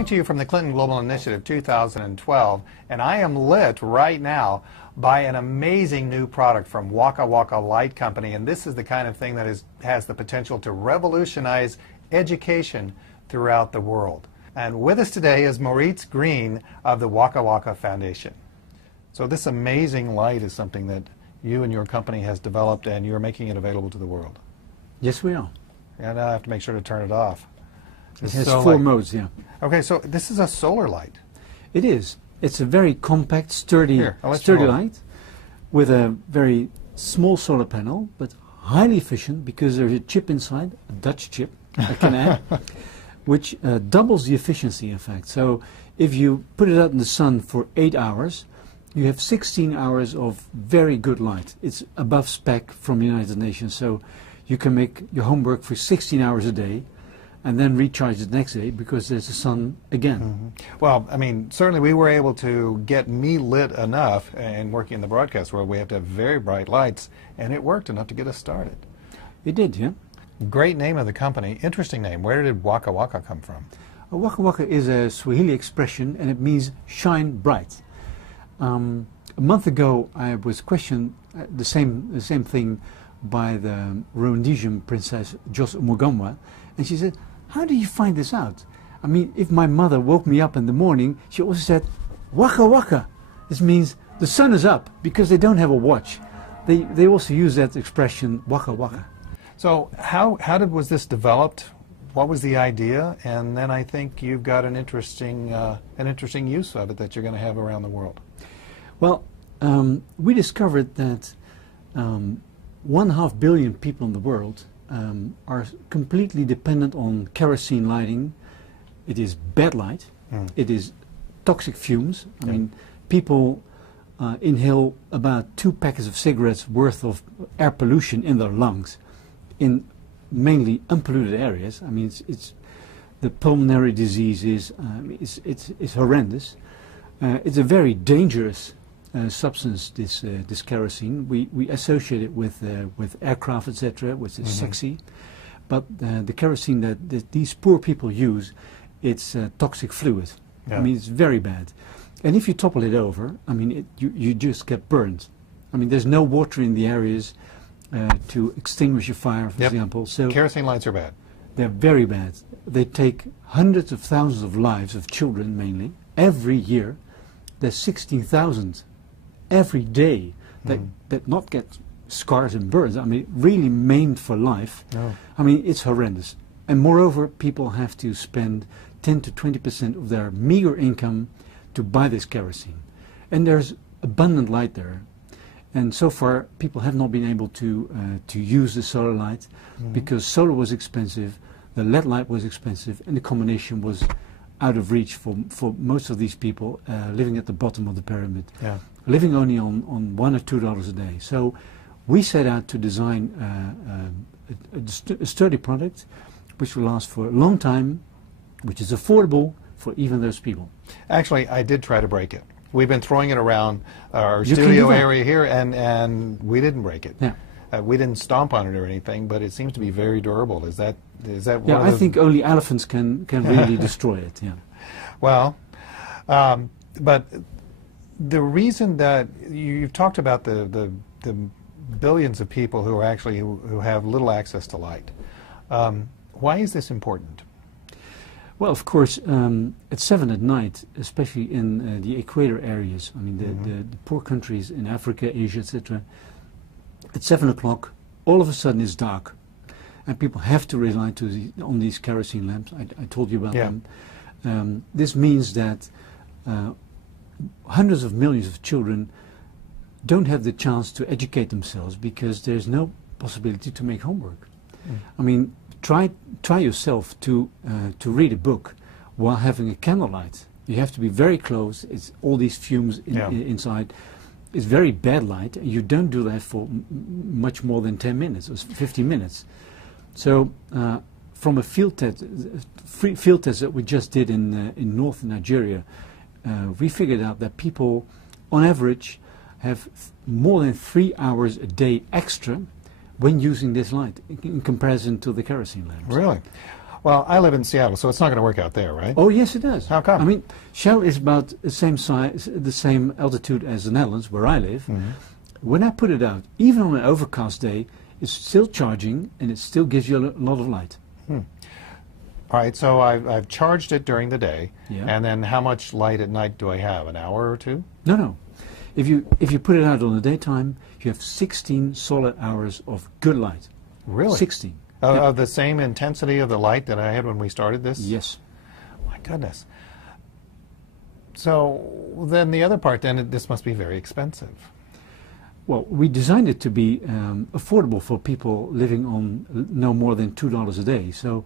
coming to you from the Clinton Global Initiative 2012, and I am lit right now by an amazing new product from WakaWaka Light Company, and this is the kind of thing that has the potential to revolutionize education throughout the world. And with us today is Maurice Green of the WakaWaka Foundation. So this amazing light is something that you and your company has developed, and you're making it available to the world. Yes, we are. And I have to make sure to turn it off. It has four modes, yeah. Okay, so this is a solar light. It is. It's a very compact, sturdy light with a very small solar panel, but highly efficient because there's a chip inside, a Dutch chip, I can add, which doubles the efficiency, in fact. So if you put it out in the sun for 8 hours, you have 16 hours of very good light. It's above spec from the United Nations, so you can make your homework for 16 hours a day and then recharge it the next day because there's the sun again. Mm-hmm. Well, I mean, certainly we were able to get me lit enough, and working in the broadcast world, we have to have very bright lights, and it worked enough to get us started. It did, yeah. Great name of the company. Interesting name. Where did Waka Waka come from? Waka Waka is a Swahili expression, and it means shine bright. A month ago, I was questioned the same thing by the Rhodesian princess Jos Umugamwa, and she said, "How do you find this out?" I mean, if my mother woke me up in the morning, she also said, "Waka Waka." This means the sun is up, because they don't have a watch. They also use that expression, Waka Waka. So how was this developed? What was the idea? And then I think you've got an interesting use of it that you're going to have around the world. Well, we discovered that 1.5 billion people in the world are completely dependent on kerosene lighting. It is bad light. It is toxic fumes. I mean, people inhale about 2 packets of cigarettes worth of air pollution in their lungs, in mainly unpolluted areas. I mean, it's the pulmonary diseases. It's horrendous. It's a very dangerous substance, this kerosene. We associate it with aircraft, etc., which is sexy. But the kerosene that these poor people use, it's toxic fluid. Yeah. I mean, it's very bad. And if you topple it over, I mean, you just get burned. I mean, there's no water in the areas to extinguish a fire, for example. So kerosene lights are bad. They're very bad. They take hundreds of thousands of lives of children, mainly, every year. There's 16,000 every day that not get scars and burns. I mean, really maimed for life. Oh. I mean, it's horrendous. And moreover, people have to spend 10 to 20% of their meager income to buy this kerosene. And there's abundant light there. And so far, people have not been able to use the solar light because solar was expensive, the LED light was expensive, and the combination was out of reach for most of these people living at the bottom of the pyramid, living only on $1 or $2 a day. So we set out to design a sturdy product which will last for a long time, which is affordable for even those people. Actually, I did try to break it. We've been throwing it around our studio area here, and we didn't break it. Yeah. We didn't stomp on it or anything, but it seems to be very durable. Is that yeah, I think only elephants can really destroy it. Yeah. Well, but the reason that you've talked about the billions of people who have little access to light. Why is this important? Well, of course, at 7 at night, especially in the equator areas, I mean the poor countries in Africa, Asia, etc., at 7 o'clock, all of a sudden it's dark, and people have to rely on these kerosene lamps. I told you about them. This means that hundreds of millions of children don't have the chance to educate themselves because there's no possibility to make homework. I mean, try yourself to read a book while having a candlelight. You have to be very close. It's all these fumes inside. It's very bad light, and you don't do that for much more than 10 minutes or 15 minutes. So from a field test that we just did in northern Nigeria, we figured out that people on average have more than 3 hours a day extra when using this light in comparison to the kerosene lamps. Really? Well, I live in Seattle, so it's not going to work out there, right? Oh, yes, it does. How come? I mean, Shell is about the same size, the same altitude as the Netherlands, where I live. Mm-hmm. When I put it out, even on an overcast day, it's still charging and it still gives you a lot of light. All right, so I've charged it during the day, Yeah. and then how much light at night do I have? An hour or two? No, no. If you put it out on the daytime, you have 16 solid hours of good light. Really? 16. Of the same intensity of the light that I had when we started this? Yes. My goodness. So then the other part, then this must be very expensive. Well, we designed it to be affordable for people living on no more than $2 a day. So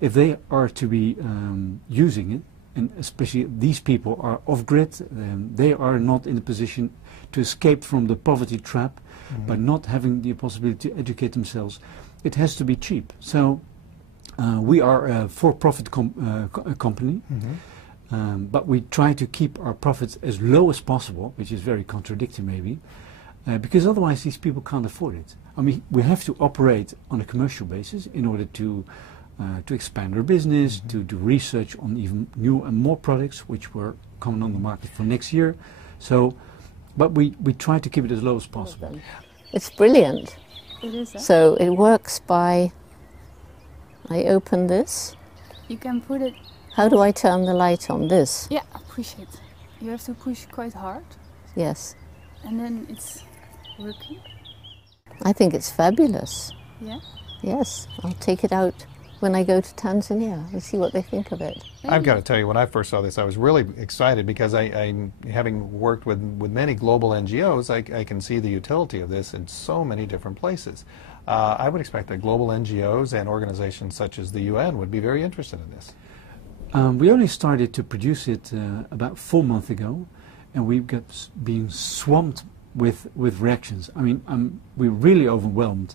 if they are to be using it, and especially these people are off-grid, they are not in a position to escape from the poverty trap by not having the possibility to educate themselves. It has to be cheap. So we are a for-profit company, but we try to keep our profits as low as possible, which is very contradictory maybe, because otherwise these people can't afford it. I mean, we have to operate on a commercial basis in order to expand our business, to do research on even new and more products which were coming on the market for next year. So, but we try to keep it as low as possible. It's brilliant. It is. So it works by, I open this. You can put it. How do I turn the light on this? Yeah, push it. You have to push quite hard, Yes. and then it's working. I think it's fabulous. Yeah. Yes, I'll take it out when I go to Tanzania and see what they think of it. I've got to tell you, when I first saw this, I was really excited because having worked with many global NGOs, I can see the utility of this in so many different places. I would expect that global NGOs and organizations such as the UN would be very interested in this. We only started to produce it about 4 months ago, and we've got being swamped with reactions. I mean, we're really overwhelmed.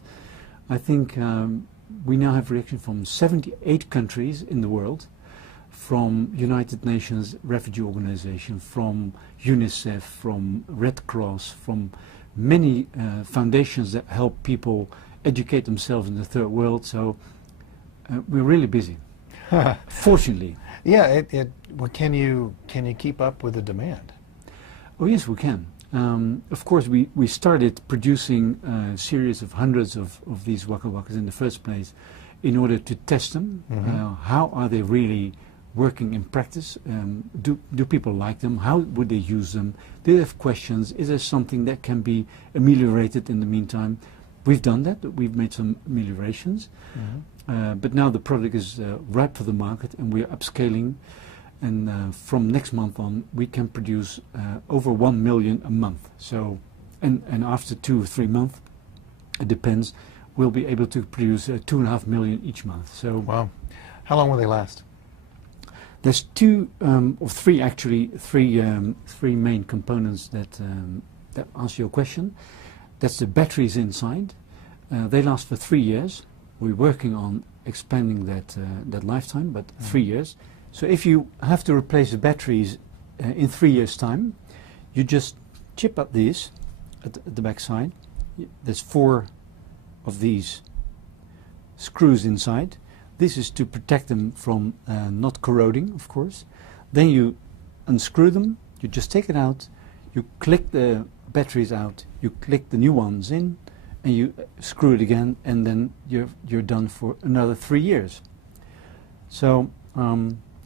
I think we now have reactions from 78 countries in the world, from United Nations Refugee Organization, from UNICEF, from Red Cross, from many foundations that help people educate themselves in the third world. So we're really busy, fortunately. Yeah, well, can you keep up with the demand? Oh yes, we can. Of course, we started producing a series of hundreds of these WakaWakas in the first place in order to test them. How are they really working in practice? Do people like them? How would they use them? Do they have questions? Is there something that can be ameliorated in the meantime? We've done that. We've made some ameliorations. But now the product is ripe for the market, and we're upscaling. And from next month on, we can produce over 1 million a month. So, and after 2 or 3 months, it depends, we'll be able to produce 2.5 million each month. So, wow, how long will they last? There's two or three actually, three main components that answer your question. That's the batteries inside. They last for 3 years. We're working on expanding that lifetime, but 3 years. So if you have to replace the batteries in 3 years' time, you just chip up these at the back side. There's 4 of these screws inside. This is to protect them from not corroding, of course. Then you unscrew them, you just take it out, you click the batteries out, you click the new ones in, and you screw it again, and then you're done for another 3 years. So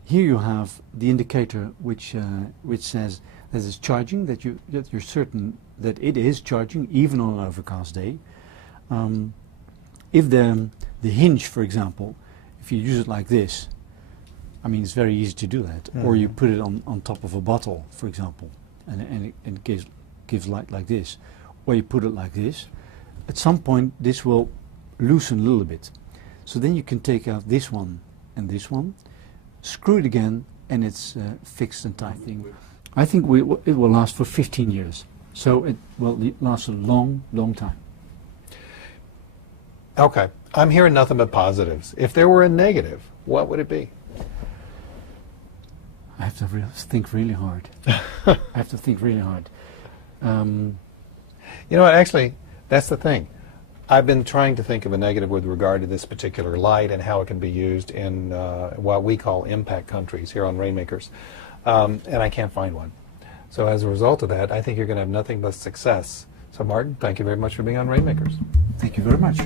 here you have the indicator which says that it's charging, that you're certain that it is charging even on an overcast day. If the hinge, for example, if you use it like this, I mean, it's very easy to do that. Or you put it on top of a bottle, for example, and it gives light like this. Or you put it like this. At some point, this will loosen a little bit. So then you can take out this one and this one, screw it again, and it's fixed and tight. I think it will last for 15 years. So it will last a long, long time. Okay, I'm hearing nothing but positives. If there were a negative, what would it be? I have to think really hard. I have to think really hard. You know what, actually, that's the thing. I've been trying to think of a negative with regard to this particular light and how it can be used in what we call impact countries here on Rainmakers, and I can't find one. So as a result of that, I think you're going to have nothing but success. So Martin, thank you very much for being on Rainmakers. Thank you very much.